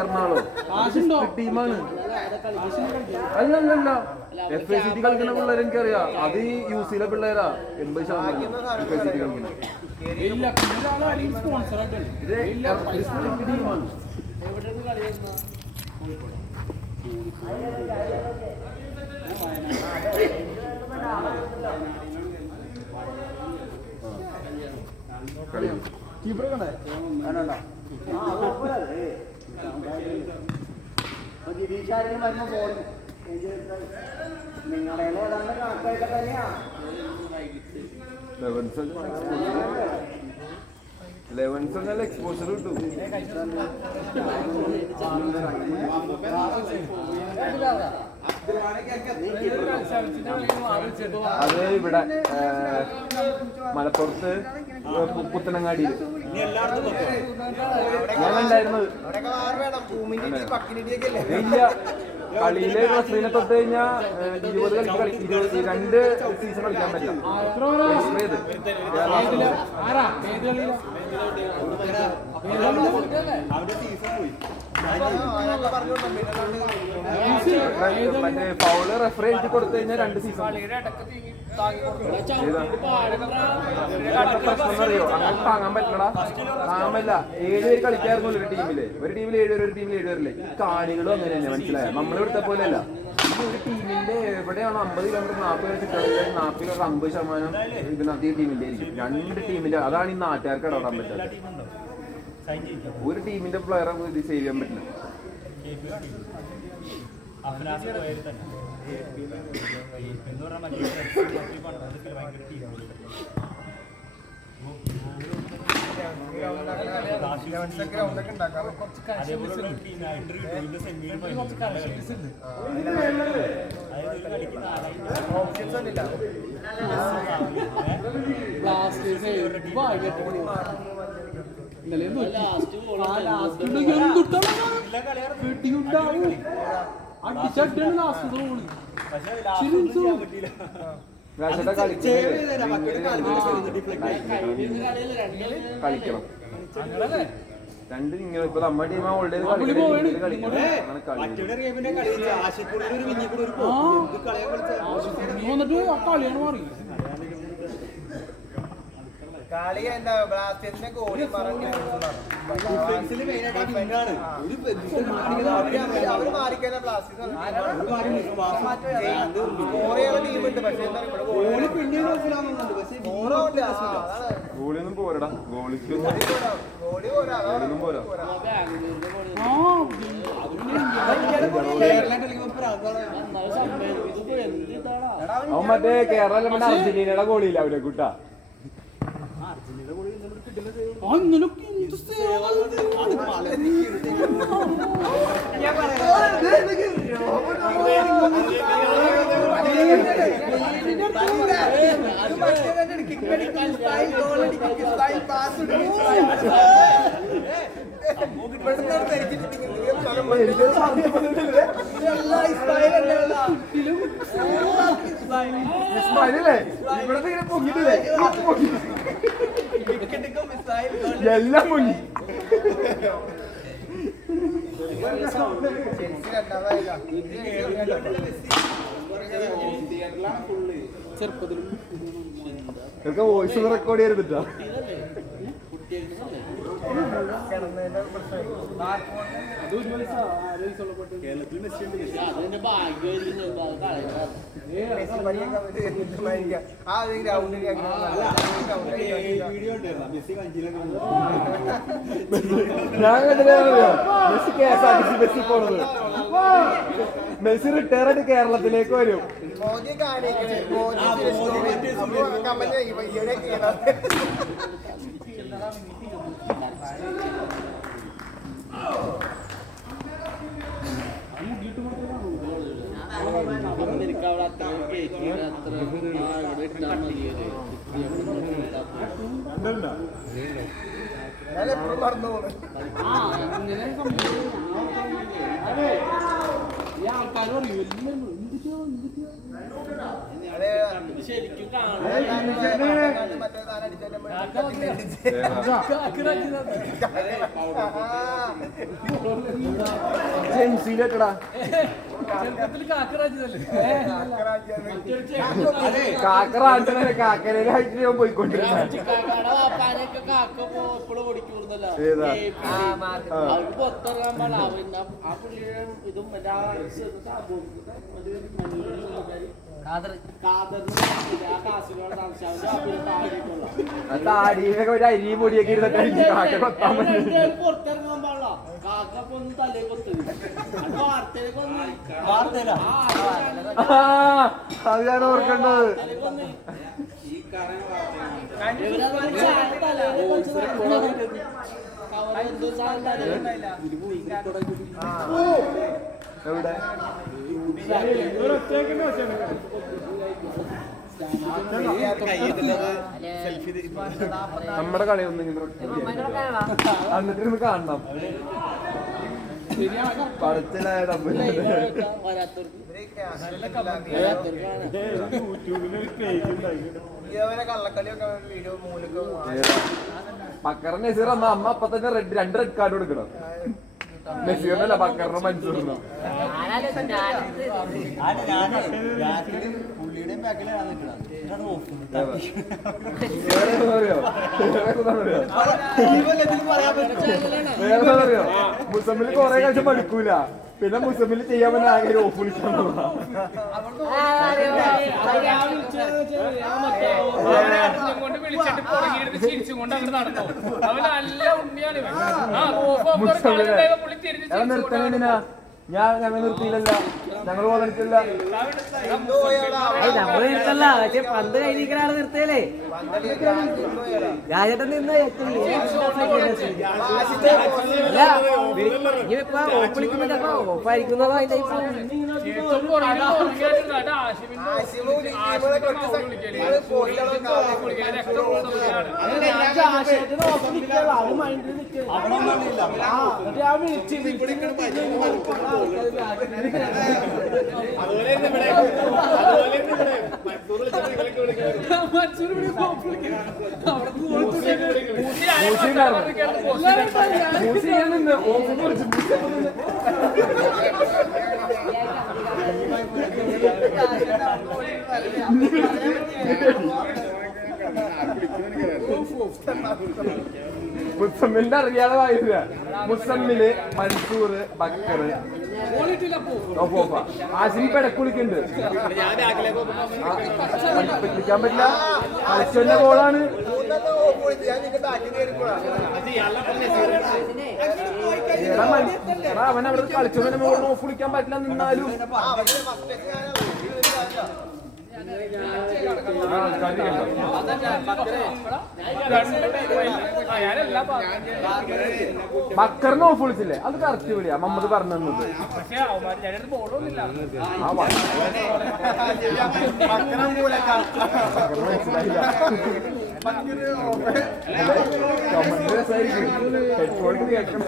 എറണാകുളം ടീമാണ്. അല്ലല്ല FACT കളിക്കുന്ന പിള്ളേർ എനിക്കറിയാം. അത് UC-ലെ പിള്ളേരാ 80% FACT കളിക്കുന്ന. ടീമാണ്. ലെവൻസ് നല്ല എക്സ്പോഷർ കിട്ടും. അത് ഇവിടെ മലപ്പുറത്ത് പുത്തനങ്ങാടി ഞാനുണ്ടായിരുന്നത്. ഇല്ല, കളിയില് റഫറിനെ തൊട്ട് കഴിഞ്ഞാൽ 20 കളി 2 സീസൺ കളിക്കാൻ പറ്റില്ല. മറ്റേ ഫൗള് റെഫറി എഴുതി കൊടുത്തു കഴിഞ്ഞാൽ 2 സീസൺ. പ്രശ്നം അറിയോ? അങ്ങനെ താങ്ങാൻ പറ്റണടാ, താങ്ങാൻ പറ്റില്ല. 7 പേര് കളിക്കായിരുന്നു ഒരു ടീമില്. ഒരു ടീമിൽ 7 പേര്, ഒരു ടീമിൽ 7 പേരല്ലേ. ഈ കാണികളും അങ്ങനെ തന്നെ, മനസ്സിലായോ? നമ്മളിവിടുത്തെ പോലെയല്ല. ഒരു ടീമിന്റെ എവിടെയാണോ 50 കിലോമീറ്റർ 40 പേര് ചുറ്റളവിൽ 40 50% ഇതിനകത്ത് ഈ ടീമിന്റെ ആയിരിക്കും. 2 ടീമിന്റെ. അതാണ് ഈ നാട്ടുകാർക്ക് ഇടപെടാൻ പറ്റാത്ത. ഒരു ടീമിന്റെ പ്ലെയറെ ഇത് സേവ് ചെയ്യാൻ പറ്റില്ല. കളിക്കണം. 2 ഇങ്ങനെ ഇപ്പൊ നമ്മുടെ ടീം ഓൾറെഡി കളി എന്താ ബ്ലാസ്റ്റേഴ്സിനെ ഗോളി പറഞ്ഞു അവര് മാറിക്കഴിഞ്ഞാൽ ബ്ലാസ്റ്റേഴ്സ് സ്കോർ ചെയ്യാൻ ടീമുണ്ട്. പക്ഷേ ഗോളിയൊന്നും പോരടാ. ഗോളിക്ക് ഗോളി പോരാ. അവൻ മറ്റേ കേരള അർജന്റീനയുടെ ഗോളിയില്ല അവരെ കൂട്ടാ. എല്ലാം മുങ്ങി. ചെറുപ്പത്തിൽ വോയിസ് റെക്കോർഡ് ചെയ്തിട്ടാ. ഞാൻ കണ്ടില്ല മെസ്സി KSRTC ബസ്സിൽ പോണത്. മെസ്സി റിട്ടയർ ആയിട്ട് കേരളത്തിലേക്ക് വരും. ശരിക്കും മറ്റേ താൻ ജെൻസിയിലെട്ടടാ കാക്കറാഞ്ചനെ കാക്കരയിലായിട്ട് ഞാൻ പോയിക്കൊണ്ടിരുന്നത് കാക്ക എപ്പോഴും ഓടിക്കൂടുന്നല്ലോ ഏതാ? അവർക്ക് പുറത്തിറങ്ങാൻ പാടില്ല ആ പുള്ളിയുടെ ഇതും താടിയിലൊക്കെ ഒരു അരി പൊടിയൊക്കെ ഇരുന്നിട്ട് കാക്ക കൊത്താൻ പറ്റും. പുറത്തിറങ്ങാൻ പാടില്ല കാക്ക ഒന്ന് തലേ കൊത്തത് വാർത്തയിലേക്ക് അത് ഞാൻ ഓർക്കേണ്ടത്. എവിടെ നമ്മുടെ കളിയൊന്നും എന്നിട്ട് കാണണം പടത്തിലായ കള്ളക്കളിയൊക്കെ വീഡിയോ മൂലൊക്കെ ബക്കറിന് നസീർ അമ്മ അപ്പൊ തന്നെ രണ്ട് റെഡ് കാർഡ് കൊടുക്കണം. നസീറിനല്ല ബക്കറിന് മൻസൂറിനും. വേറെ മുസമ്മിൽ കൊറേ കാഴ്ച പഠിക്കൂല. പിന്നെ മുസമ്മിൽ ചെയ്യാൻ പറ്റുന്ന ആകെ ഓഫ് വിളിക്കണം. നിർത്തണ ഞങ്ങൾ നിർത്തിയില്ലല്ല, ഞങ്ങൾ പോലടിച്ചില്ല. നമ്മള് നിർത്തല്ല, പക്ഷെ പന്ത് കഴിഞ്ഞിരിക്കണ നിർത്തിയല്ലേ രാജേട്ടൻ നിന്ന് ഇനിയിപ്പ ഓഫ് വിളിക്കുമ്പോ ഓഫായിരിക്കുന്നതോ അതിന്റെ മുസമ്മിലിന്റെ അറിയാതെ വായില്ല. മുസമ്മില് മൻസൂർ ബക്കർ ആസിം പെടക്കുളിക്കുണ്ട്. പിടിക്കാൻ പറ്റില്ല. കളിച്ചന്റെ ഗോളാണ്. അവൻ അവിടെ കളിച്ചവന്റെ മുകളിൽ ഓഫ് വിളിക്കാൻ പറ്റില്ല. നിന്നാലും ബക്കറിന് ഓഫ് വിളിച്ചില്ലേ? അത് കറക്റ്റ് വിളിയാ മമ്മദ് പറഞ്ഞു തന്നത്. ഹെഡ്ഫോൺ കേൾക്കണ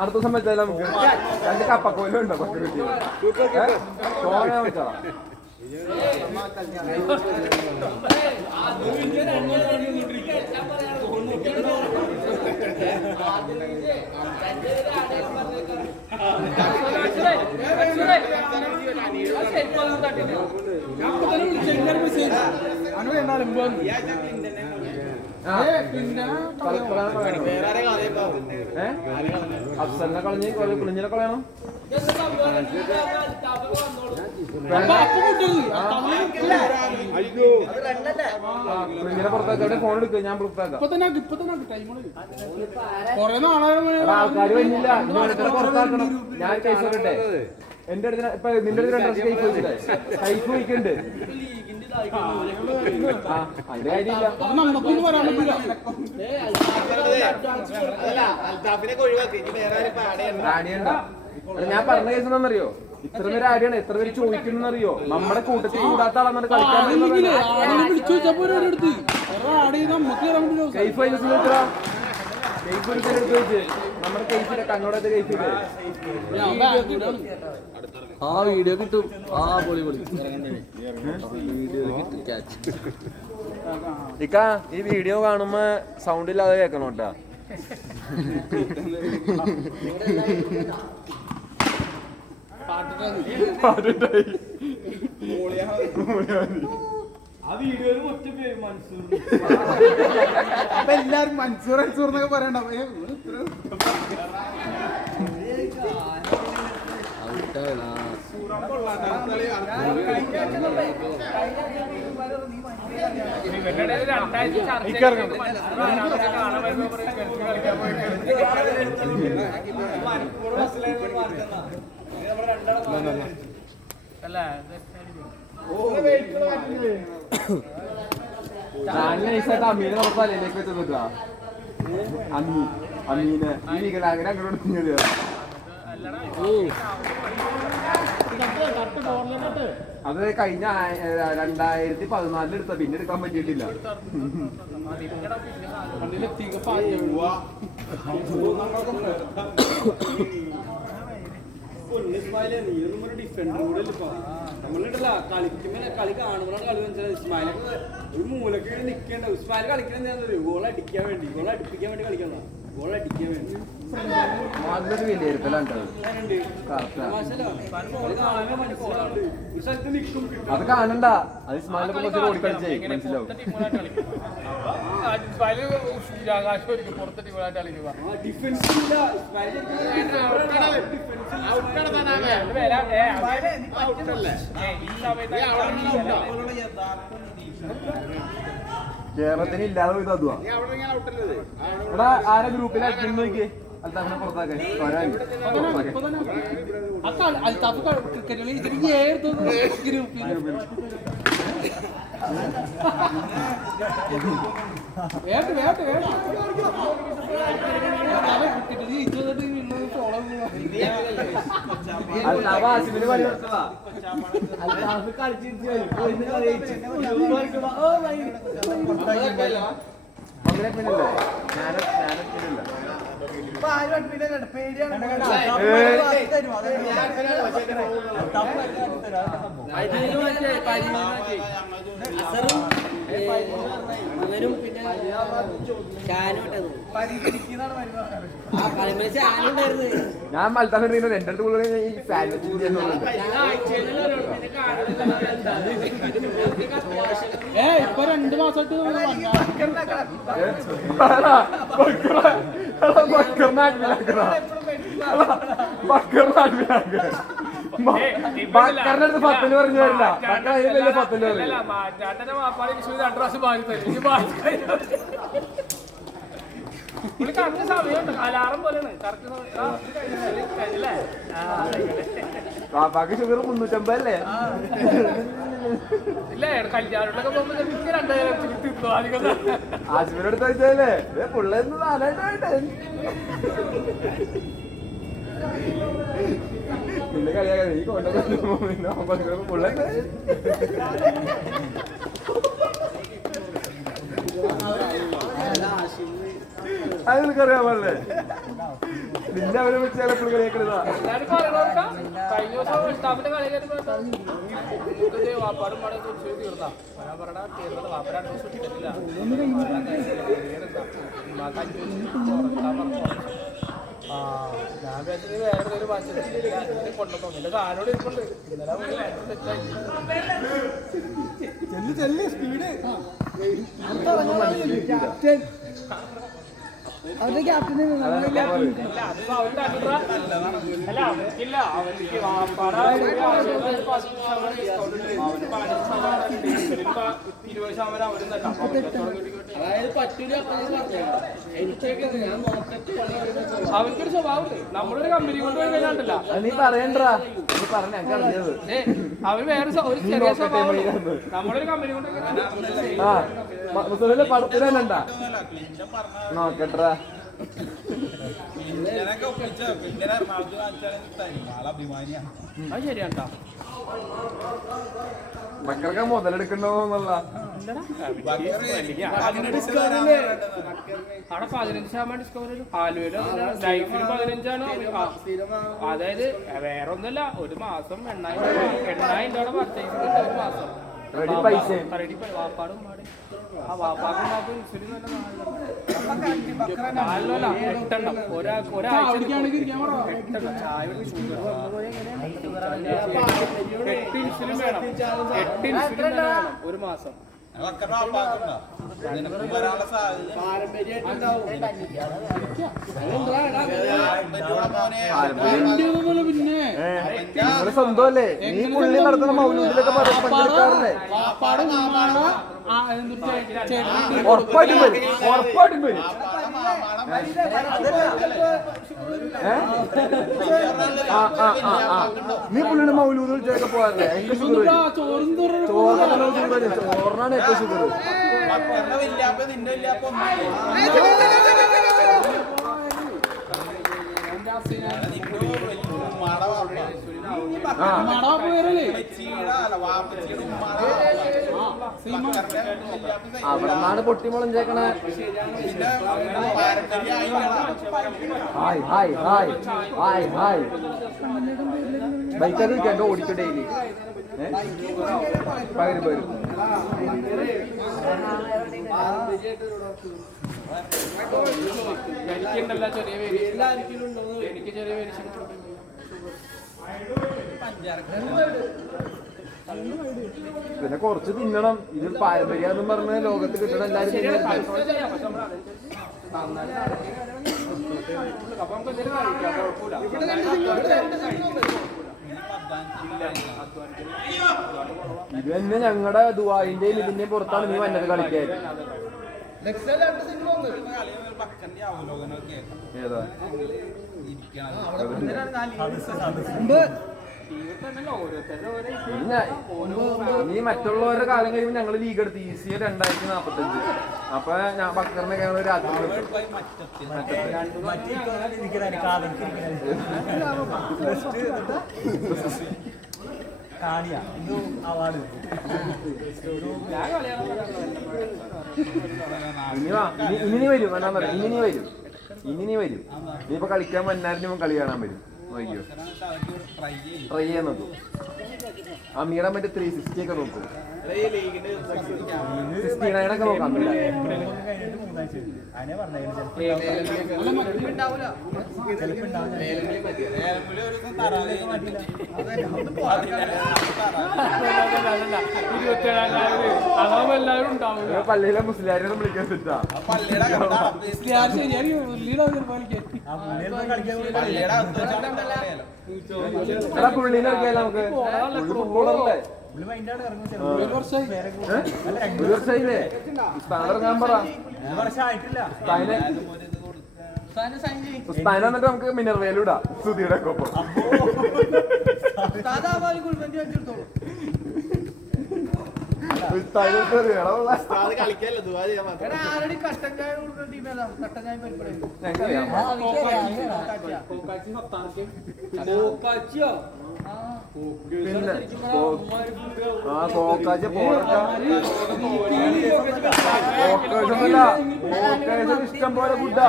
അടുത്ത ദിവസം വെച്ചാൽ നമുക്ക് 2 കപ്പക്കോലും ഉണ്ടോ? ബക്കർ ചോറയാൻ വെച്ചാ അഫ്സലിനെ കളഞ്ഞ് കുളിഞ്ഞിനെ കളയണം. കുളിഞ്ഞിനെ പുറത്താക്കി ഫോൺ എടുക്കുക. ഞാൻ പുറത്താക്കാം. ആൾക്കാർ വന്നില്ല. പുറത്താക്കണം. ഞാൻ കേസ് പറയട്ടെ. എന്റെ അടുത്ത് ഇപ്പൊ നിന്റെ അടുത്ത് 2 വർഷം കൈഫ് വെച്ചില്ലേ? കൈഫ് വയ്ക്കുന്നുണ്ട്. അതിന്റെ കാര്യമില്ല. ഞാൻ പറഞ്ഞ കേസ് എന്താണെന്നറിയോ? ഇത്ര പേര് ആരെയാണ്, എത്ര പേര് ചോദിക്കുന്നറിയോ? നമ്മുടെ കൂട്ടത്തിൽ കൂടാത്ത ആളെന്നാണ് കളിക്കാൻ കൈഫ് കേസ് എടുത്ത് വെച്ച് നമ്മുടെ കേസിലെ കണ്ണോടത്തെ കേസില്ലേ ആ വീഡിയോ കിട്ടും. ആ പൊളി പൊളി വീഡിയോ കിട്ടും ക്യാച്ച്. ഇക്ക ഈ വീഡിയോ കാണുമ്പോ സൗണ്ട് ഇല്ലാതെ കേൾക്കണം കേട്ടാ. അപ്പൊ എല്ലാരും മൻസൂർ അൻസൂർ എന്നൊക്കെ പറയണ്ട. അമീനെ നമ്മുടെ തലയിലേക്ക് വെച്ച് നിൽക്കുക. അമീനെ ഈ വികലാംഗനെ അങ്ങോട്ട് തിരിഞ്ഞത്. അത് കഴിഞ്ഞ 2014 എടുത്ത പിന്നെ എടുക്കാൻ പറ്റിയിട്ടില്ല. നമ്മളിട്ടല്ല കളിക്കുമ്പോ കളി കാണുമ്പോഴാണ് കളി മനസ്സിലായത്. ഇസ്മായിലൊക്കെ ഒരു മൂലക്ക് നിൽക്കേണ്ട. ഇസ്മായിൽ കളിക്കണെന്താ ഗോൾ അടിക്കാൻ വേണ്ടി, ഗോൾ അടുപ്പിക്കാൻ വേണ്ടി കളിക്കണ, ഗോൾ അടിക്കാൻ വേണ്ടി. നല്ലൊരു വിലയിരുത്തലാണ് അത് കാണണ്ട. അത് ഇസ്മായിലൊക്കെ കുറച്ച് ഓടിക്കളിച്ചേ മനസ്സിലാവും. കേരളത്തിന് ഇല്ലാതെ പോയി തതുവാ. ഇവിടെ ആരെ ഗ്രൂപ്പിൽ അഡ്മിൻ നോക്കിയേ അൽത്താഫിനെ പുറത്താക്കാൻ. അൽത്താഫ് ആസിഫിന് പണി കൊടുത്തതാ. അൽത്താഫ് കളിച്ചിട്ട് അങ്ങനെ പിന്നല്ലേ ഞാനല്ല. അവനും പിന്നെ ഞാൻ മത്സരം എന്റെ അടുത്ത് കൂടുതൽ ഈ സാൻഡ്വിച്ച് ഇപ്പൊ 2 മാസമായിട്ട് ബക്കറിന്റെ അടുത്ത് 10 പറഞ്ഞു വരില്ല. ബക്കറിന്റെ 10 പറയില്ല. പാപ്പാക്ക് ഷുഗർ 350 അല്ലേ? ആശുപത്രി എടുത്ത് വെച്ചല്ലേ പിള്ളേന്ന് നാലായിട്ട് പിന്നെ കളിയാക്കാതെ ഈ കൊണ്ടുവന്ന പിള്ളേ അത് നിനക്കറിയാൻ പാടില്ലേ? നിന്നെ അവരെ വെച്ച് എപ്പോഴും കളിയാക്കരുതാ. ഞാൻ വേറെ ഒരു ഭാഷ കൊണ്ടുവന്നു നിന്റെ സാധനോട് ഇരിപ്പുണ്ട്. അവരുടെ ക്യാപ്റ്റന് അവർക്കൊരു സ്വഭാവമുണ്ട്. നമ്മളൊരു കമ്പനി കൊണ്ട് പോയി കഴിഞ്ഞാണ്ടല്ല നീ പറയണ്ടാ, നീ പറഞ്ഞ അറിഞ്ഞത്. അവര് വേറെ ഒരു ചെറിയ സ്വഭാവം. നമ്മളൊരു കമ്പനി കൊണ്ട് ആ പടത്തിൽ തന്നെ ഉണ്ടാ നോക്കട്ടാ. അത് ശരിയാണ്ടാ മക്കൾക്ക് മുതലെടുക്കണ്ടോന്നുള്ള അവിടെ 15% ഡിസ്കൗണ്ട് വരും. ആലുവയില് ലൈഫിൽ 15ആണ്. അതായത് വേറെ ഒന്നുമല്ല, ഒരു മാസം 8,000 പർച്ചേസ് ഒരു മാസം റെഡി പൈസ റെഡി വാപ്പാടും പാടും. ആ വാപ്പാക്കും വാപ്പും ഇൻസുലിൻ നാലല്ല 8 എണ്ണം ഒരാഴ്ച 8 ഇൻസുലിൻ വേണം. 8 ഇൻസുലിൻ വേണം ഒരു മാസം. നിങ്ങള് സ്വന്തമല്ലേ? നീ പുള്ളി നടത്തുന്ന മൗലൂദിലൊക്കെ പങ്കെടുക്കാറില്ലേ? ഉറപ്പായിട്ടും വരും, ഉറപ്പായിട്ടും വരും. നീ പുള്ളിയുടെ മൗലൂദ് വിളിച്ചൊക്കെ പോകാറില്ലേ? എനിക്ക് ഷുഗർ ചോറിനാണ് ഏറ്റവും ഷുഗർ. അവിടെ നിന്നാണ് പൊട്ടിമുളഞ്ചേക്കണേ. Hi hi hi hi hi. ബൈക്കൊക്കെ വിൽക്കാണ്ട് ഓടിക്കും ഡെയിലി. പകരം പകരം എനിക്കുണ്ടല്ലോ ചെറിയ വേരിയേഷൻ. എനിക്ക് ചെറിയ വേരിയേഷൻ. പിന്നെ കുറച്ച് തിന്നണം. ഇത് പാരമ്പര്യം പറഞ്ഞ് ലോകത്ത് കിട്ടണം എല്ലാരും. ഇത് തന്നെ ഞങ്ങളുടെ ദുബായിന്റെയും ഇതിന്റെയും പുറത്താണ് നീ വന്നത് കളിക്കാൻ. ഏതാ നീ മറ്റുള്ളവരുടെ കാലം കഴിയുമ്പോൾ ഞങ്ങള് ലീഗ് എടുത്ത് ഈസിയ 2045. അപ്പൊ ഞാൻ ബക്കറിനെ ഒരു രാത്രി ഇനി നീ വരും എന്നാ പറയാ. ഇനി നീ വരും. നീ ഇപ്പൊ കളിക്കാൻ വന്നാലും കളി കാണാൻ വരും. നോക്കിയോ, ട്രൈ ചെയ്യാൻ നോക്കൂ. അമീറ മറ്റേ 360 ഒക്കെ നോക്കും. 69 ഒക്കെ നോക്കാം. പള്ളിയിലെ മുസ്ലിയാരെ വിളിക്കാൻ പറ്റാ. പുള്ളിനെ ഇറക്കിയാലോ നമുക്ക്? ഫുട്ബോളറല്ലേ? ഒരു വർഷമായില്ലേ? ഇറങ്ങാൻ പറ. ഉസ്താനെ എന്നിട്ട് നമുക്ക് മിനർവേലും ഇടാം സുധിയുടെ ഒക്കെ ഒപ്പം. പിന്നെ കോക്കാച്ച ഇഷ്ടം പോലെ ഫുഡാ.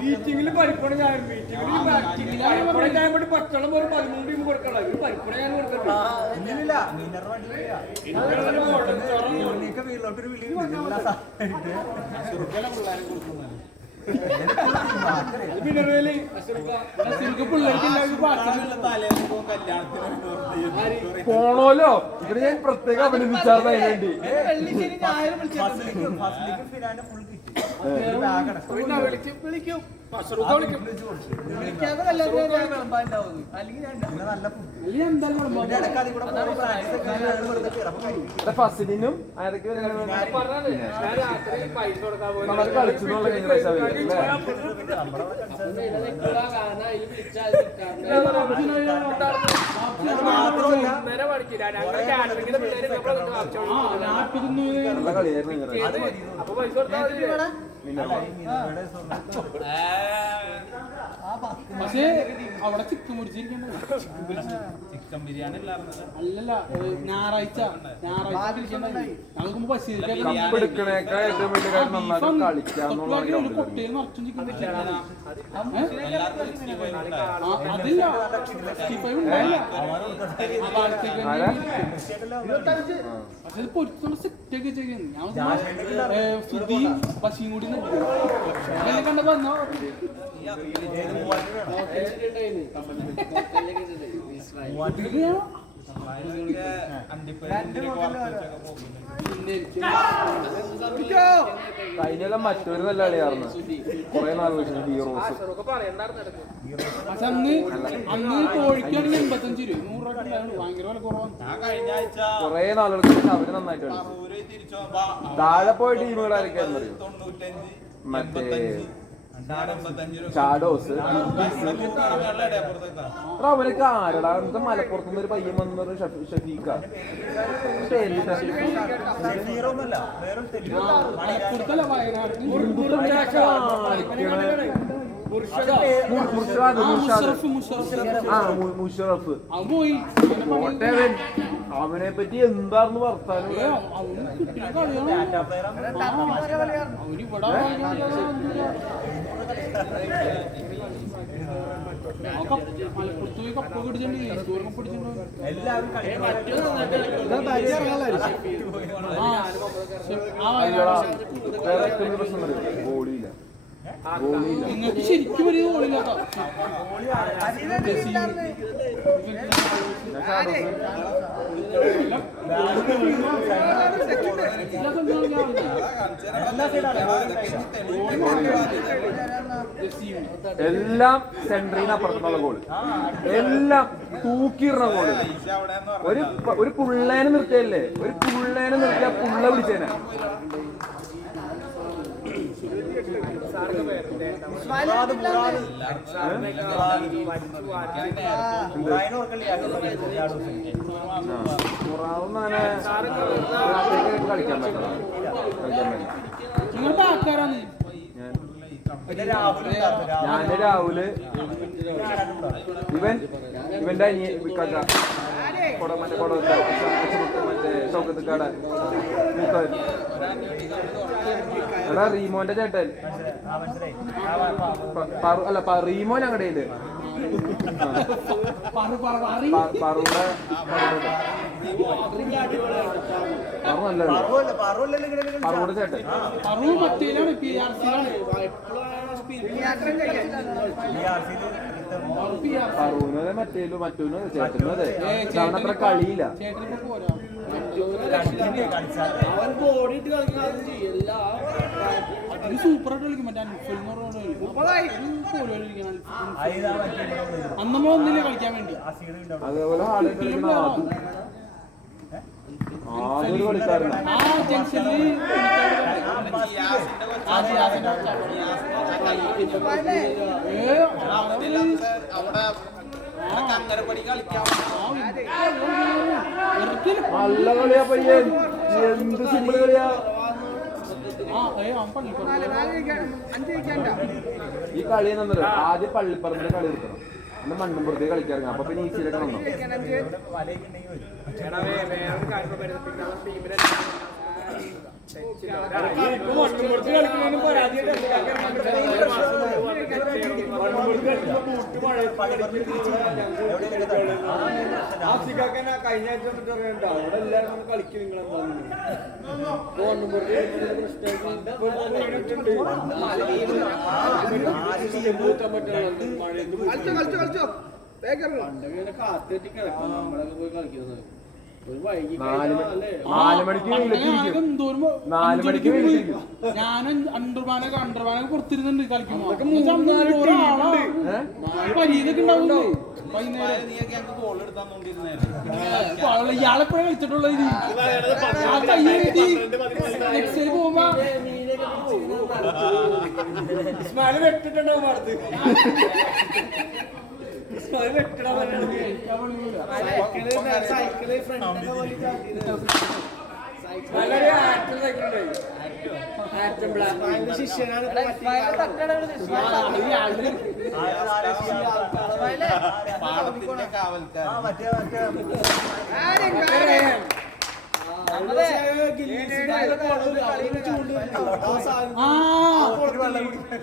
മീറ്റിംഗിൽ പരിപ്പണ ഞാൻ പച്ചവെള്ളം പോലെ 13 ടീം കൊടുക്കണം. പരിപ്പണ ഞാൻ കൊടുക്കട്ടെ. പോണോലോ ഇവിടെ ഞാൻ പ്രത്യേകം അഭിനന്ദിച്ചാർന്നു അതിന് വേണ്ടി. വിളിക്കും മഷറൂഖ് വിളിക്കും. വിളിക്കാതെ വല്ലതും വിളമ്പാനുണ്ടാവും. അല്ലെങ്കിൽ ഫസിലിനും ആരൊക്കെ പറഞ്ഞത് ഞാൻ രാത്രി പൈസ കൊടുക്കാൻ പോയി നന്നായിട്ട് കളിച്ചു എന്നുള്ള കഴിഞ്ഞ പ്രാവശ്യം അവര് അല്ലേ? നേരെ പഠിക്കില്ല ഞങ്ങളുടെ കാറ്ററിംഗിന്റെ പിള്ളേര് നല്ല കളിയായിരുന്നു ഇങ്ങനെ. അപ്പൊ പൈസ കൊടുത്താൽ പക്ഷേ അവിടെ ചിക്കൻ മുടിച്ചിരിക്കണ്ടേ ചിക്കൻ ബിരിയാണി അല്ലല്ല ഞായറാഴ്ച ഞങ്ങൾക്ക് കപ്പ് എടുക്കണേക്കാൾ ഏറ്റവും വലിയ കാര്യം നന്നായിട്ട് കളിക്കാന്നുള്ളതാണ് ഗ്രൗണ്ടിൽ. കൊട്ടയിൽ നിറച്ചും ചിക്കൻ അതില്ല പക്ഷെ പൊരുത്തോണ്ട് സെറ്റൊക്കെ ചെയ്യുന്നു ഞാൻ സുധിയും പശിയും കൂടി കണ്ടപ്പോ എന്നാ കഴിഞ്ഞെല്ലാം മറ്റൊരു നല്ല കളിയായിരുന്നു. കുറെ നാൾ വെച്ചു ഹീറോസ്. പക്ഷെ അന്ന് കോഴിക്കാണെങ്കിൽ 85 രൂപ 100 രൂപ ഭയങ്കര വില കുറവാണ്. കുറെ നാളുകൾക്ക് ശേഷം അവര് നന്നായിട്ട് കളിച്ചു. താഴെ പോയ ടീമുകളായിരിക്കും അറിയോ? മറ്റേ ഷാഡോസ്. അവനൊക്കെ ആരടാ എന്നിട്ട് മലപ്പുറത്തുനിന്ന് ഒരു പയ്യൻ വന്നൊരു ഷഫീഖ. മലപ്പുറത്തല്ല വയനാട് മുഷറഫ് അവൻ പോയി കോട്ടയവൻ. അവനെ പറ്റി എന്താന്ന് വർത്താനം. മലപ്പുറത്ത് പോയി കപ്പൊക്കെ പിടിച്ചിട്ടുണ്ട് കപ്പ് പിടിച്ചിട്ടുണ്ട്. ഗോളിയില്ല. നിങ്ങൾക്ക് ശരിക്കും വലിയ ഗോളില്ലാട്ടോ. എല്ലാം സെൻട്രീന് അപ്പുറത്തുള്ള ഗോള്. എല്ലാം തൂക്കിയിടുന്ന ഗോള്. ഒരു പുള്ളേനെ നിർത്തിയല്ലേ? ഒരു പുള്ളേനെ നിർത്തിയ പുള്ള പിടിച്ചേനെ. കളിക്കാൻ പറ്റില്ല. നിങ്ങളുടെ ആൾക്കാരാണ്. ഞാന് രാഹുല് ഇവന്റെ മറ്റേ ഷൗക്കത്തുക്കാട് എടാ റീമോന്റെ ചേട്ടൻ അല്ല റീമോ ഞങ്ങളുടെ കയ്യില് പറൂടെ പറൂടെ ചേട്ടൻ പറൂന് മറ്റൂന് ചേട്ടനും അതെ. അവൻ അത്ര കളിയില്ല. സൂപ്പറായിട്ട് കളിക്കും. മറ്റേ അന്ന് നമ്മൾ ഒന്നില്ല കളിക്കാൻ വേണ്ടി. അതേപോലെ ആളുകൾ കളിക്കുന്ന ആദ്യം കളിക്കാറുണ്ട്. ആ ജംഗ്ഷനിൽ നല്ല കളിയാ പയ്യൻ. എന്ത് സിമ്പിൾ കളിയാ. ഈ കളി എന്നോ ആദ്യം പള്ളിപ്പറമ്പിലെ കളി എടുക്കണം. അന്ന് മണ്ണുംപുറത്തേക്ക് കളിക്കാറുണ്ട്. അപ്പൊ പിന്നെ ഈസിയിലൊക്കെ വന്നു. കഴിഞ്ഞ ആഴ്ച അറിയണ്ട അവിടെ എല്ലാരും കളിക്കും. കാത്തേറ്റി കിടക്കും. നമ്മളൊക്കെ പോയി കളിക്കുന്നത് ഒരു വൈകി 4 മണിക്ക് വെയിലത്തിരിക്കും. എന്തോരം 4 മണിക്ക് വെയിലത്തിരിക്കും. ഞാൻ അണ്ടർമാനൊക്കെ കൊടുത്തിരുന്നുണ്ട് കളിക്കുമ്പോ പരീതൊക്കെ ഉണ്ടാവുന്നു വൈകുന്നേരം. ഇയാളെപ്പോഴും കളിച്ചിട്ടുള്ളത് എക്സൈൽ പോകുമ്പോ ഇസ്മായില് വെട്ടിട്ടുണ്ടാവും അടുത്ത്. ഇസ്മായില് വെട്ടിടാൻ സൈക്കിള് ഫ്രണ്ട് നല്ലൊരു ആക്ടർ സൈക്കിളുണ്ടായി. ആക്ടർ ബ്ലാക്ക് ശിഷ്യനാണ്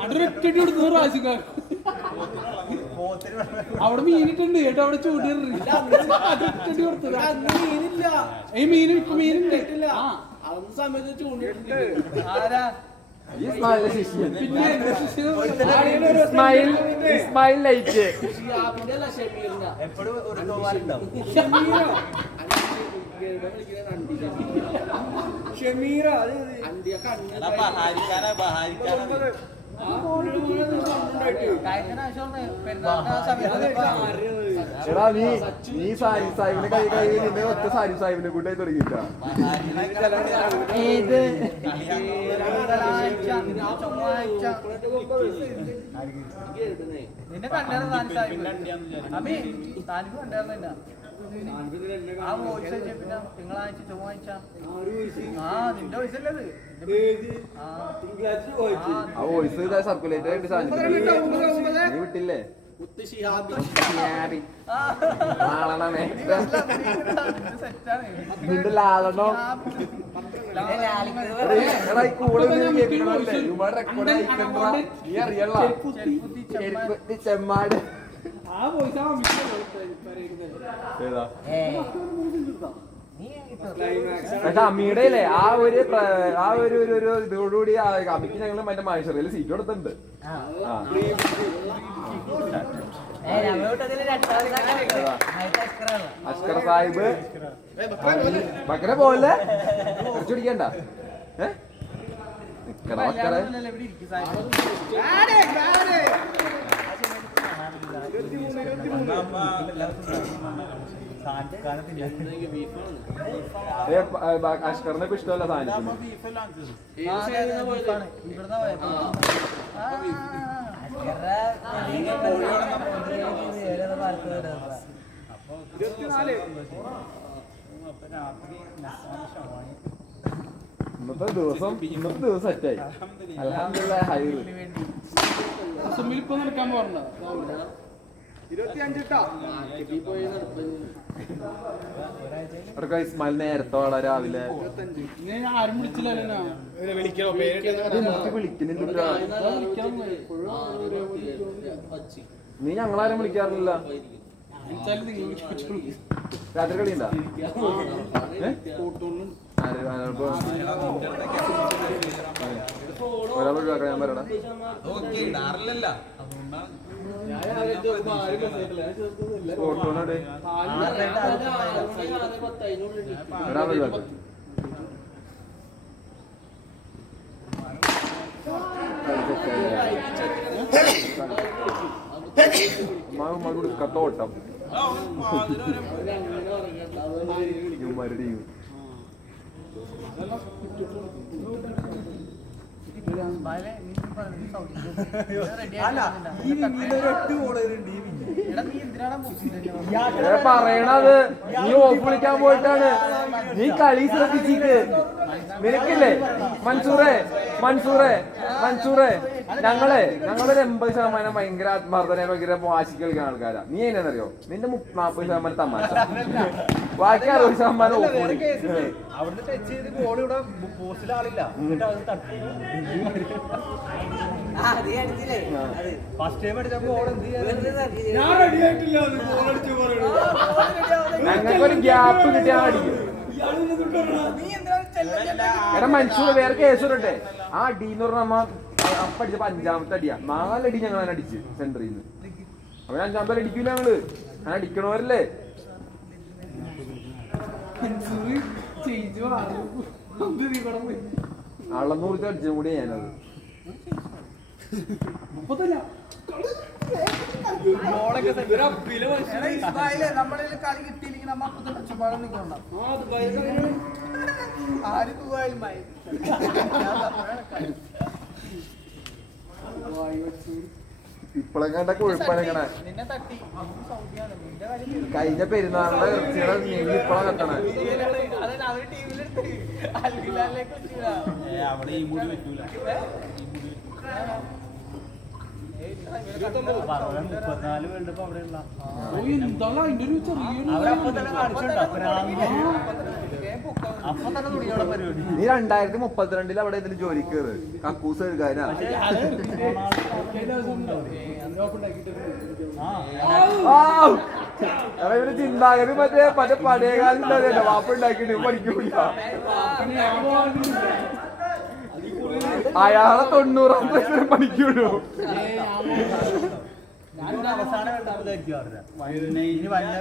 അടൊരൊറ്റടി കൊടുത്തു പ്രാവശ്യം അവിടെ മീനിട്ടുണ്ട് കേട്ടോ. അവിടെ ചൂണ്ടിട്ട് അതൊറ്റടി കൊടുത്തത്. ഈ മീൻ ഇപ്പൊ മീനുണ്ട്. അതൊന്നും സമയത്ത് ചൂണ്ടിട്ടുണ്ട്. ഇസ്മായിലിന്റെ ശിഷ്യൻ. പിന്നെ എന്റെ ശിഷ്യ ഇസ്മായിൽ ലൈറ്റ്. ഷിഹാബിന്റെ അല്ല ഷമീറിന്റെ. എപ്പോഴും ഒരു തോവാലുണ്ടാവും. ഷമീറ അത് അണ്ടിയൊക്കെ അണ്ണ ബഹാരിക്കാനാ കഴിഞ്ഞ പ്രാവശ്യം പെരുന്നാളിന്റെ ആ സമയത്ത് എടാ നീ സാരി സാഹിബിനെ കൈ നിന്റെ ഒറ്റ സാരി സാഹിബിനെ കൂട്ടായി തുടങ്ങിയിട്ടാ. ഏത് ചൊവ്വാഴ്ച നിന്നെ കണ്ടായിരുന്നു താൻ സാഹിബ്. അമ്മി താനിക്ക് കണ്ടായിരുന്നില്ല. ആ വോയിസ് പിന്നെ തിങ്കളാഴ്ച ചൊവ്വാഴ്ച നിന്റെ വോയിസ് അല്ലേ അത്? ആ വോയിസ് സർക്കുലേറ്റർ ആയിട്ട് സാധനം നീ വിട്ടില്ലേ? നിന്റെ ലാളണോ എടാ ഈ കൂടെ കേൾക്കണല്ലേ ഒരുപാട് റെക്കോർഡ് അയക്കണ്ട. നീ അറിയല്ല ചെമ്മാട് ആ പോയിസാ ഏതാ? പക്ഷെ അമ്മിയുടെ അല്ലേ ആ ഒരു ഇതോടുകൂടി അമ്മിക്ക് ഞങ്ങള് മറ്റേ മഹേശ്വരയിൽ സീറ്റ് കൊടുത്തിട്ടുണ്ട്. അഷ്കർ സാഹിബ് ബക്കറെ പോലെ കുറച്ച് പിടിക്കണ്ട. നിക്കടാ ബക്കറെ. അഷ്കറിനെ ഇപ്പൊ ഇഷ്ടമല്ല സാധനത്തിന്. ഇന്നത്തെ ദിവസം സെറ്റായി. അൽഹംദുലില്ലാഹ് ഹൈറ്. ഇപ്പൊ നടക്കാൻ പോകണ്ട. 25 ഇസ്മായിൽ നേരത്തെ വാടാ രാവിലെ. ആരും വിളിച്ചില്ലല്ലോ. വിളിക്കുന്നില്ല. നീ ഞങ്ങളാരും വിളിക്കാറില്ല. രാത്രി കളിയുണ്ടാ? ഒരാൾ ഒഴിവാക്കാം. ഞാൻ പറയടാ. ഫോട്ടോണോടെ ഒരാൾ ഒഴിവാക്കാം. മകളുടെ കത്തോട്ടം പറയണത് നീ ഓഫ് വിളിക്കാൻ പോയിട്ടാണ്. നീ കളി ശ്രദ്ധിച്ചിട്ട് നിനക്കില്ലേ മൻസൂറേ ഞങ്ങളൊരു 80% ഭയങ്കര ആത്മാർത്ഥന ഭയങ്കര വാശിക്ക് കളിക്കുന്ന ആൾക്കാരാ. നീ എങ്ങനെയാണെന്നറിയോ? നിന്റെ 40% തമാശ, ബാക്കി 60% ഓഫ് വിളി. അവിടുന്ന് ടച്ച് ചെയ്ത് ഗോൾ ഇവിടെ പോസ്റ്റിൽ ആളില്ല. ഫസ്റ്റ് ടൈം അടിച്ച ഗോൾ ഞങ്ങൾക്കൊരു ഗ്യാപ്പ് കിട്ടിയാൽ അടിക്കും. എടാ മൻസൂർ വേറെ കേസ് വരട്ടെ. ആ അടി എന്ന് പറഞ്ഞ നമ്മ അപ്പടിച്ചപ്പോ 5ാമത്തെ അടിയാ. 4 അടി ഞങ്ങൾ അങ്ങനെ അടിച്ച് സെന്ററിൽ നിന്ന്. അപ്പൊ 5ാമത്തെ അടിക്കൂല ഞങ്ങള്. അങ്ങനെ അടിക്കണവരല്ലേ? ചേഞ്ച് പോയി അളന്നൂറിച്ച് അടിച്ചും കൂടി ഞാനത് മുപ്പത്തല്ല നമ്മുടെ കളി കിട്ടിയില്ലെങ്കിൽ നമ്മ അപ്പത്തെ ഒച്ചപ്പാടം നിൽക്കണം ആര് പോയാലും ഇപ്പളെങ്ങാണ്ട കൊഴുപ്പണങ്ങണേ നിന്നെ തട്ടി സൗദിയാണ് നിന്റെ കാര്യം കഴിഞ്ഞ പെരുന്നാളിന്റെ ഇറച്ചിയുടെ നെയ്യ് ഇപ്പളാ കെട്ടണേ അതെ അവര് ടീമിലെടുത്ത് അൽഹിലാലിലേക്ക് വെച്ചില്ല അവിടെ ഈ മുടി പറ്റൂല മുപ്പത്തിനാല് വേൾഡ് കപ്പ് അവിടെയുള്ള എന്താണ് അതിന്റെ ഒരു ചെറിയൊരു അപ്പൊ തന്നെ തുണിയോടെ പരിപാടി നീ 2032 അവിടെ ഇതിന് ജോലിക്ക് കയറ് കക്കൂസ് എഴുകാനാ ഇവര് ചിന്താഗതി മറ്റേ പഴയകാലം വാപ്പ ഉണ്ടാക്കിട്ട് പഠിക്കൂല അയാളെ 90-ാം വയസ്സിൽ പഠിക്കൂലോ അവസാനം ഇനി വല്ല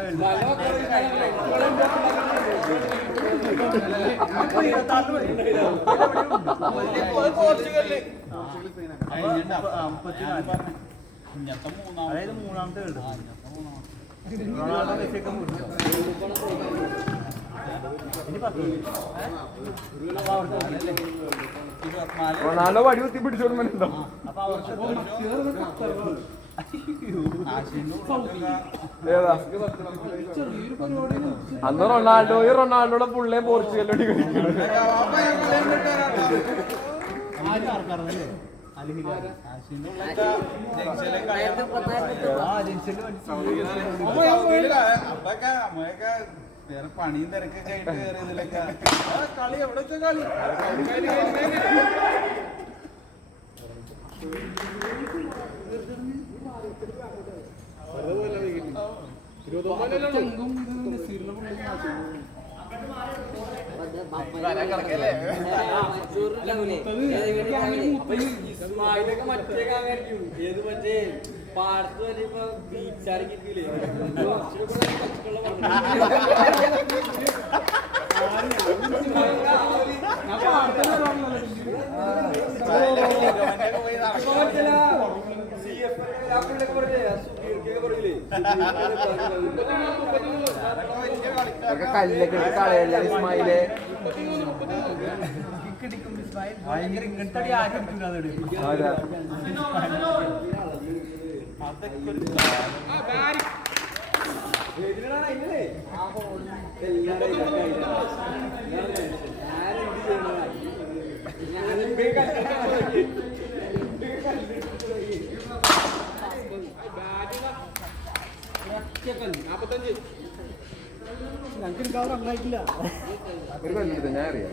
അതായത് മൂന്നാമത്തെ വേൾഡ് റൊണാൾഡോ മെസ്സിയൊക്കെ മുറിച്ചോ ഇനി 10 റൊണാൾഡോ വടി കുത്തി പിടിച്ചോണ്ടുണ്ടോ അപ്പൊ അവർക്ക് ഏതാ ചെറിയൊരു പരിപാടി അന്ന് റൊണാൾഡോയുടെ പുള്ളേ പോർച്ചുഗലോടി കളിക്കുന്നു വേറെ പണിയും തിരക്കൊക്കെ ആയിട്ട് വേറെ ഇതിലൊക്കെ കളി എവിടെ കളി ഇസ്മായിലൊക്കെ മറ്റേ കാര്യം ഏത് മറ്റേ പാടത്ത് വരെ ഇപ്പൊ ബീച്ചാറിക്കില്ലേ കല്ലൊക്കെ ഇട്ട് കളയല്ല ഇസ്മായിലെ ഭയങ്കര ഇങ്ങനത്തെ അടി ആരും ആരാ ഒരു കല്ലിട്ട് ഞാൻ അറിയാം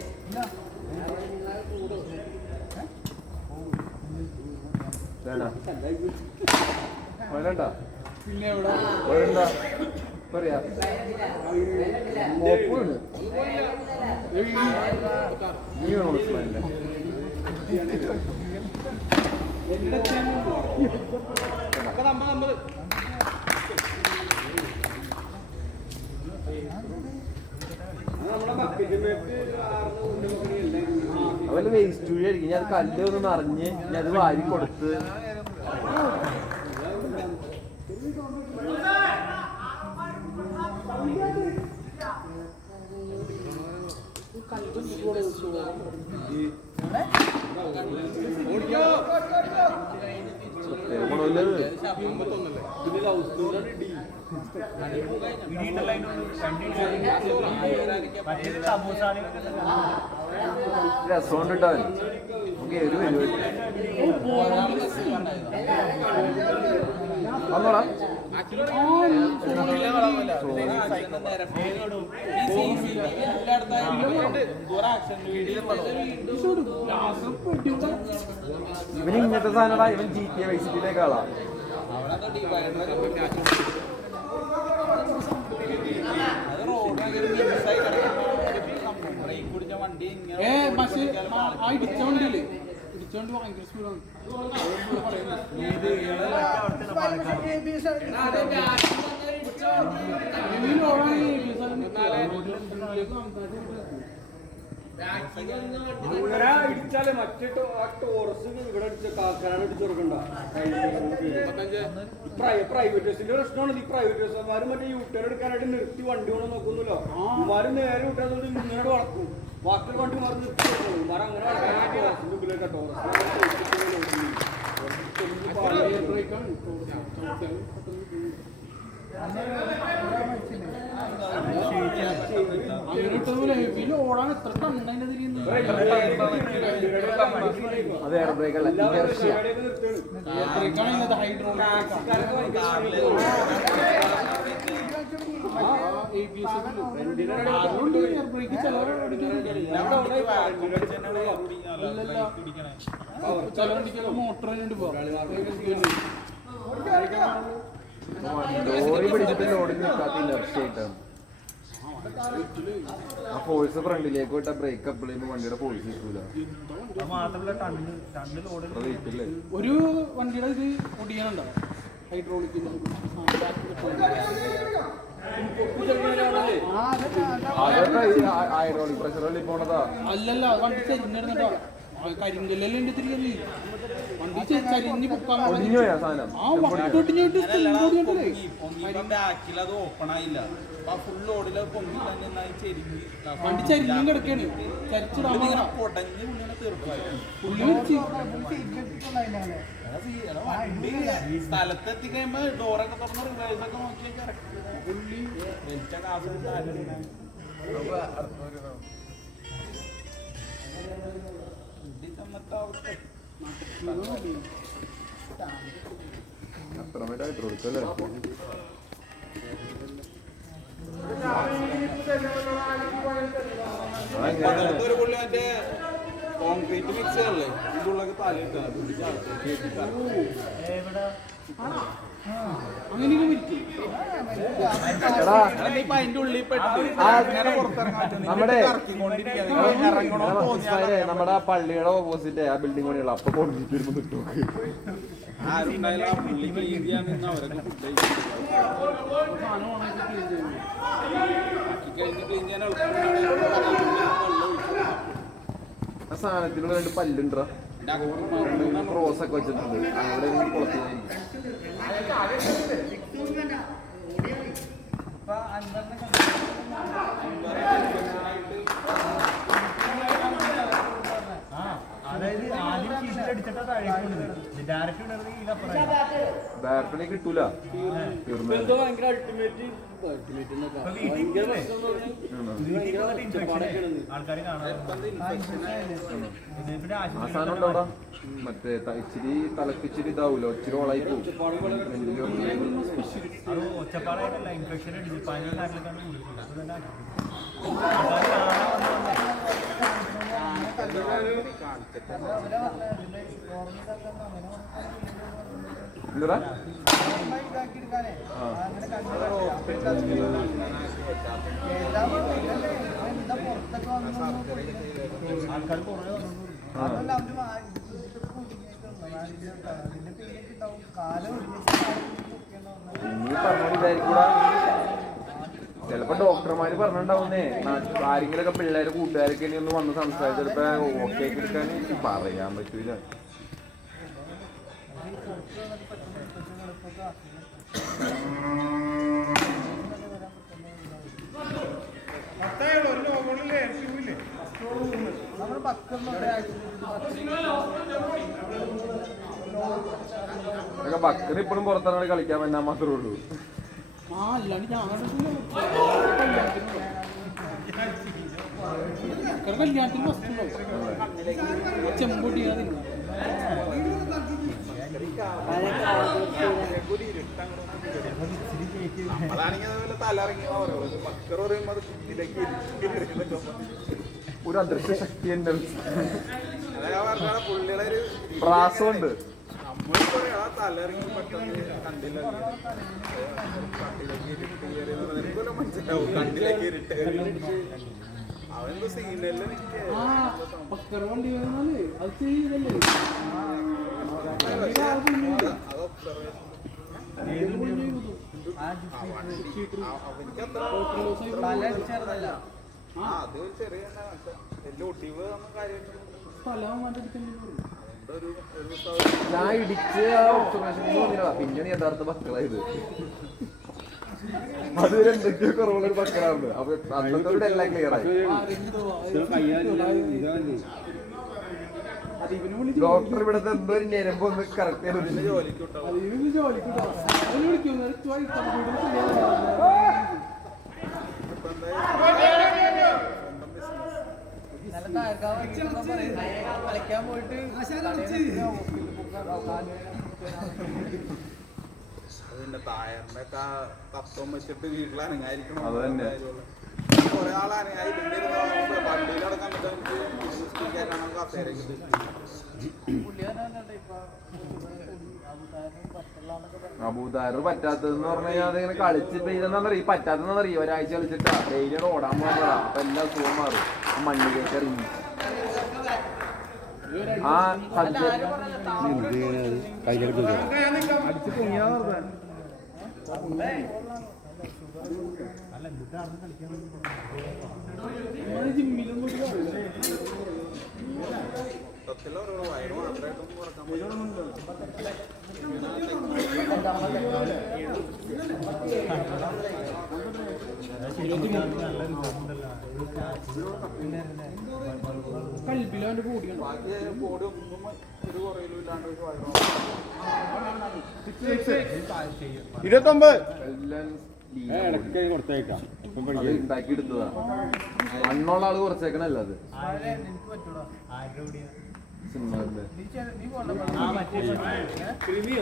വേണ്ട പിന്നെ എവിടെ വേണ്ട പറയാ മോപ്പുണ്ട് നീ വേണോ ഇസ്മായിലെ അവല് വേസ്റ്റ് കുഴി ആയിരിക്കും ഞാൻ അത് കല്ല് ഒന്ന് നിറഞ്ഞ് ഞാൻ അത് വാരി കൊടുത്ത് രസമുണ്ടാവൻ നമുക്ക് ഒരു വന്നോടാ ഇവന് ഇങ്ങനത്തെ സാധനടാ ഇവൻ GTA Vice Cityയിലേക്ക് ആളാ പക്ഷേ ആ ഇടിച്ച വണ്ടിയില്ലേ ഇടിച്ചോണ്ട് ഭയങ്കര സ്പീഡാണ് ഇടിച്ചാലേ മറ്റേ ആ ടോറസ് ഇവിടെ അടിച്ച കാക്കാനാണ് അടിച്ചു കൊടുക്കണ്ട. പ്രൈവറ്റ് ബസ്സിന്റെ പ്രശ്നമാണ്. ഈ പ്രൈവറ്റ് ബസ്സന്മാരും മറ്റേ യൂട്ടേൺ എടുക്കാനായിട്ട് നിർത്തി വണ്ടി കൊണ്ടു നോക്കുന്നില്ല. ഇമാര് നേരെ വിട്ടാൽ ഇങ്ങനെ വളർത്തും. ബാക്കി വണ്ടി മാറി നിർത്തി ഇമാർ അങ്ങനെ വളർത്താൻ മുമ്പിലേക്കാ ടോറസ്. ഓടാൻ എത്ര ടണ്ണതിന്റെ തിരിയുന്നത്? അത് എയർ ബ്രേക്ക് അല്ല, ഇനർഷ്യ. മോട്ടറിനുണ്ട് ലോറി പിടിച്ചിട്ട് ലോറിൽ നിൽക്കാത്ത ഇനർഷ്യായിട്ടാണ്. ആ ഫോഴ്സ് ഫ്രണ്ടിലേക്ക് വിട്ട ബ്രേക്ക് അപ്പ് ചെയ്യുമ്പോൾ വണ്ടിയുടെ ഫോഴ്സ് കിട്ടൂല. ഒരു വണ്ടിയുടെ ഇത് ഒടിയാനുണ്ടോ ഹൈഡ്രോളിക്കിന്റെ? ഹൈഡ്രോളിക് പ്രഷർ വള്ളി പോണതാ. അല്ലല്ല, വണ്ടി ചരിഞ്ഞിരുന്നോ കരിങ്കല്ലെല്ലാം ഉണ്ട് തിരികെ. വണ്ടി ചരിഞ്ഞ് പൊക്കാൻ സാധനം ആ വട്ടൊട്ടിഞ്ഞിട്ട് അത് ഓപ്പൺ ആയില്ല. ഫുൾ ലോഡില് പൊങ്ങി വണ്ടി ചരിഞ്ഞും കിടക്കാണ്. ചരിച്ചിടാൻ പൊടഞ്ഞ് പുള്ളിനെ തീർപ്പായി. പുള്ളി വെച്ച് സ്ഥലത്ത് എത്തിക്കഴിയുമ്പോ ഡോറൊക്കെ തുറന്ന് റിവേഴ്സൊക്കെ നോക്കിയൊക്കെ പുള്ളി വെച്ച കാശ് അത്രമേട്ട് ഹൈഡ്രോളിക് അല്ലേ? ഒരു പുള്ളി മറ്റേ കോൺക്രീറ്റ് മിക്സ് ചെയ്യല്ലേ ഇതുള്ളൊക്കെ തലയിട്ടാ അങ്ങനെയൊക്കെ വിരിക്കും. അതിന്റെ ഉള്ളിൽ പെട്ട് നമ്മുടെ ആ പള്ളിയുടെ ഓപ്പോസിറ്റ് ആ ബിൽഡിംഗ് പണിയുള്ള അപ്പൊ കൊണ്ടിട്ട് വരുമ്പോ കിട്ടും. ആരുണ്ടായാലും ആ പുള്ളി ക്ലീൻ ചെയ്യാൻ നിന്ന് അവരൊക്കെ ഫുഡ് ക്ലീൻ ചെയ്യാൻ ആ സാധനത്തിലുള്ള 2 പല്ലുണ്ടാ, ക്രോസ് ഒക്കെ വെച്ചിട്ടുണ്ട്. അവിടെ കുളത്തിലായിരിക്കും. ബാറ്റിനെ കിട്ടൂല. ഭയങ്കര അൾട്ടിമേറ്റ് ആ സാധനം ഉണ്ടോ അവിടെ? മറ്റേ ഇച്ചിരി തലക്കിച്ചിരി ഇതാവൂലോ, ഇച്ചിരി ഓളായി പോകും. ഒച്ചപ്പാടായിട്ടല്ല, ഇൻഫെക്ഷൻ അടിച്ച് പനി നാട്ടിലേക്കാണ് എന്താ ആൾക്കാർ കുറേ പറഞ്ഞോണ്ടിരിക്കൂടാ. ചിലപ്പോ ഡോക്ടർമാര് പറഞ്ഞിട്ടുണ്ടാവുന്നേ, ആരെങ്കിലൊക്കെ പിള്ളേര് കൂട്ടുകാരൊക്കെ ഒന്ന് വന്ന് സംസാരിച്ച് ചിലപ്പോ ഓക്കെ എടുക്കാൻ പറയാൻ പറ്റൂല. ബക്കർ ഇപ്പോഴും പുറത്താണ് കളിക്കാൻ പറ്റാൻ മാത്രമേ ഉള്ളൂ. അല്ലാണ്ട് ഞാൻ കല്യാണത്തിന് വസ്തുണ്ടോ ചെമ്പൊട്ടിയാ ഒരു അദൃശ്യ ശക്തി ഉണ്ട്, പ്രാസമുണ്ട്. തലറിങ്ങി പെട്ടെന്ന് കണ്ടില്ല മനസ്സിലാവും. കണ്ടിലേക്ക് ഇരുട്ട് അവനെന്തോ സീനല്ലേ വണ്ടി അത് ചെയ്തല്ലേ അത് ഒബ്സർവേഷൻ അവർക്ക് അത്ര തലടിച്ചേർന്നല്ല അത് ചെറിയ വലിയ ഒട്ടിവ് കാര്യമായിട്ട് ഞാൻ ഇടിച്ച് ഒബ്സർവേഷൻ പിന്നെ യഥാർത്ഥ മക്കളായത് അതുവരെ എന്തൊക്കെയോ കുറവുള്ള ഒരു മക്കളാണ്. അപ്പൊ അന്നത്തോടെ എല്ലാം ക്ലിയർ ആയി. ഡോക്ടർ ഇവിടുത്തെ എന്തോ ഒരു ഞരമ്പോ ഒന്ന് കറക്റ്റ് കളിക്കാൻ പോയിട്ട് അതിന്റെ തായറിന്റെ തത്വം വെച്ചിട്ട് വീട്ടിലനങ്ങായിരിക്കണം. അത് തന്നെ. കുറെ ആളനങ്ങായി വണ്ടിയിലടക്കം കസേരക്ക് അബൂദാർ പറ്റാത്തതെന്ന് പറഞ്ഞു കഴിഞ്ഞാൽ അതിങ്ങനെ കളിച്ചിട്ട് ഇതെന്താന്നറിയ പറ്റാത്തതെന്നറിയ ഒരാഴ്ച കളിച്ചിട്ടാ ഡെയിലി ഓടാൻ പോകുന്നതാ. അപ്പൊ എല്ലാം സുഖം മാറും. മണ്ണിലേക്ക് ഇറങ്ങി ആ വയറ് മാത്രമായിട്ടൊന്നും കുറക്കാൻ കൽബിലോന്റെ കൂടിയാണ് ബാക്കി ബോഡി ഒന്നും ഒരു കുറയിലും ഇല്ലാണ്ട് ഒരു വയറ് 29 ഉണ്ടാക്കി എടുത്തതാ. മണ്ണുള്ള ആള് കുറച്ചേക്കണല്ല അത് സിനിമ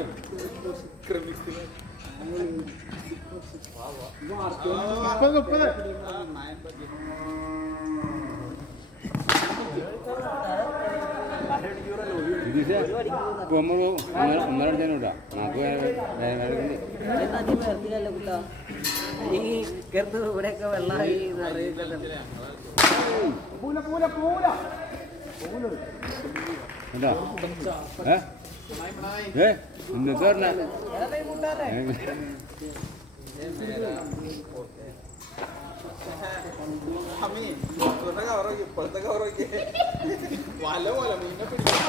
ഇവിടെയൊക്കെ വെള്ളമായി ഇന്നത്തെ പറഞ്ഞ കവറൊക്കെ ഇപ്പോഴത്തെ കവറൊക്കെ വല പോലെ മീനെ പിടിക്കും.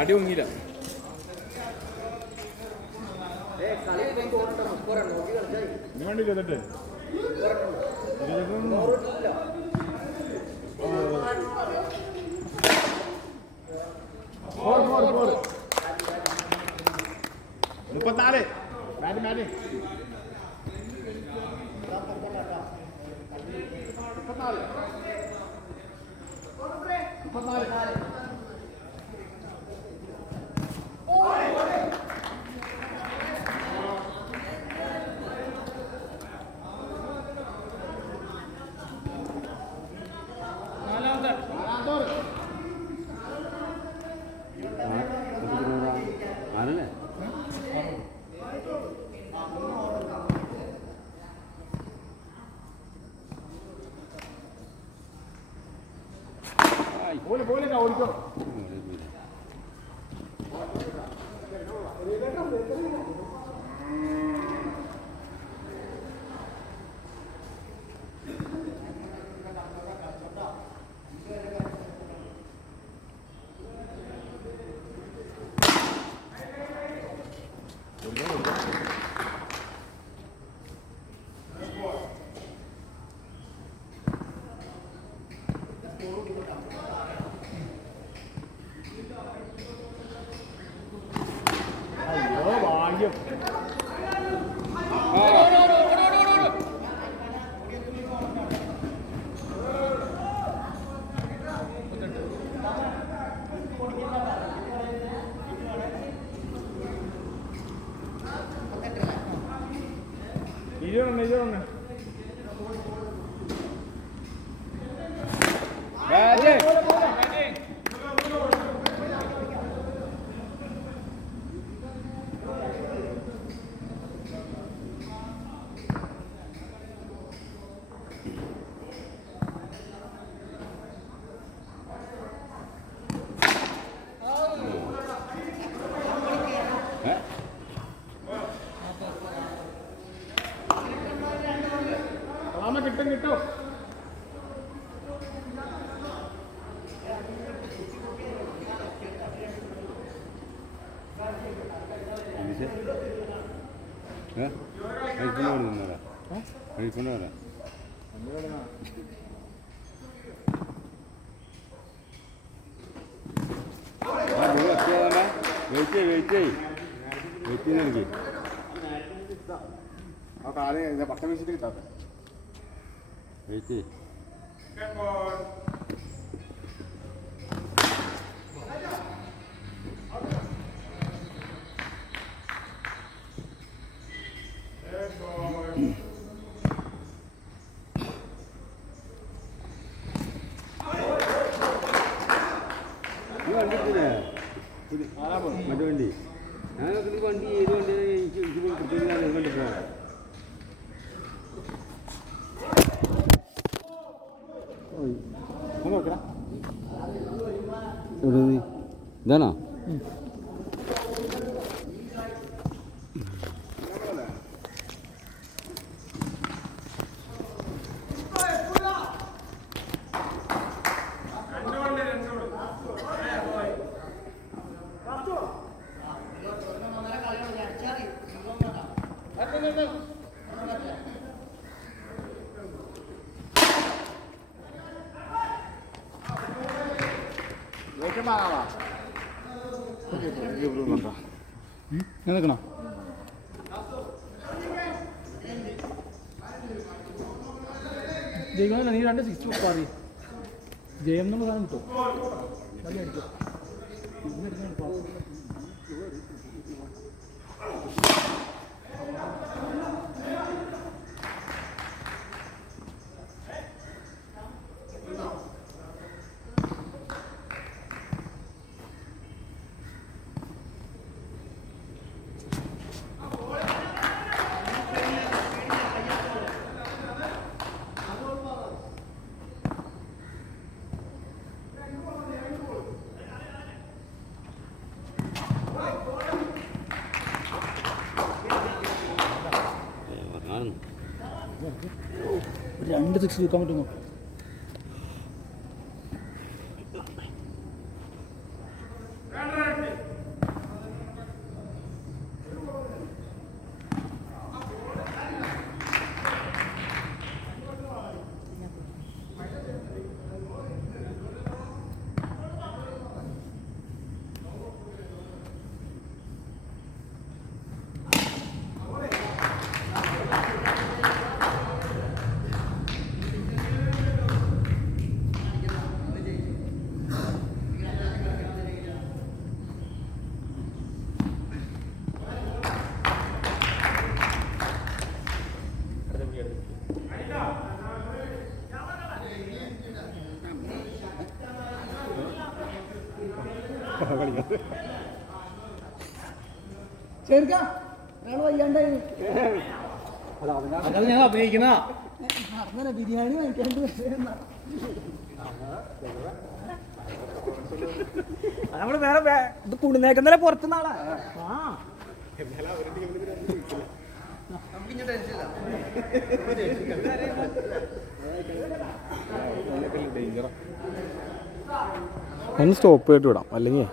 അടി ഒങ്ങില്ല. കിട്ടും കിട്ടോ. പട്ടം വെച്ചിട്ട് കിട്ടാത്ത മറ്റേ വണ്ടി ഞാൻ വണ്ടി ഏത് വണ്ടി ഇതാണോ ഞാൻ നിൽക്കണോ? ജയിക്കണോ? നീ 2 6 പറയും. ജയം എന്നുള്ള സാധനം കിട്ടും. വലിയ അടിക്കും. രണ്ട് 6 വെക്കാൻ പറ്റുമോ? ഞാൻ അഭിനയിക്കണ അങ്ങനെ ബിരിയാണി നമ്മള് വേറെ ഇത് കുടുന്നേക്കുന്നല്ലേ പുറത്തുനിന്നാളാ. ഒന്ന് സ്റ്റോപ്പ് ചെയ്തിട്ട് വിടാം അല്ലെങ്കിൽ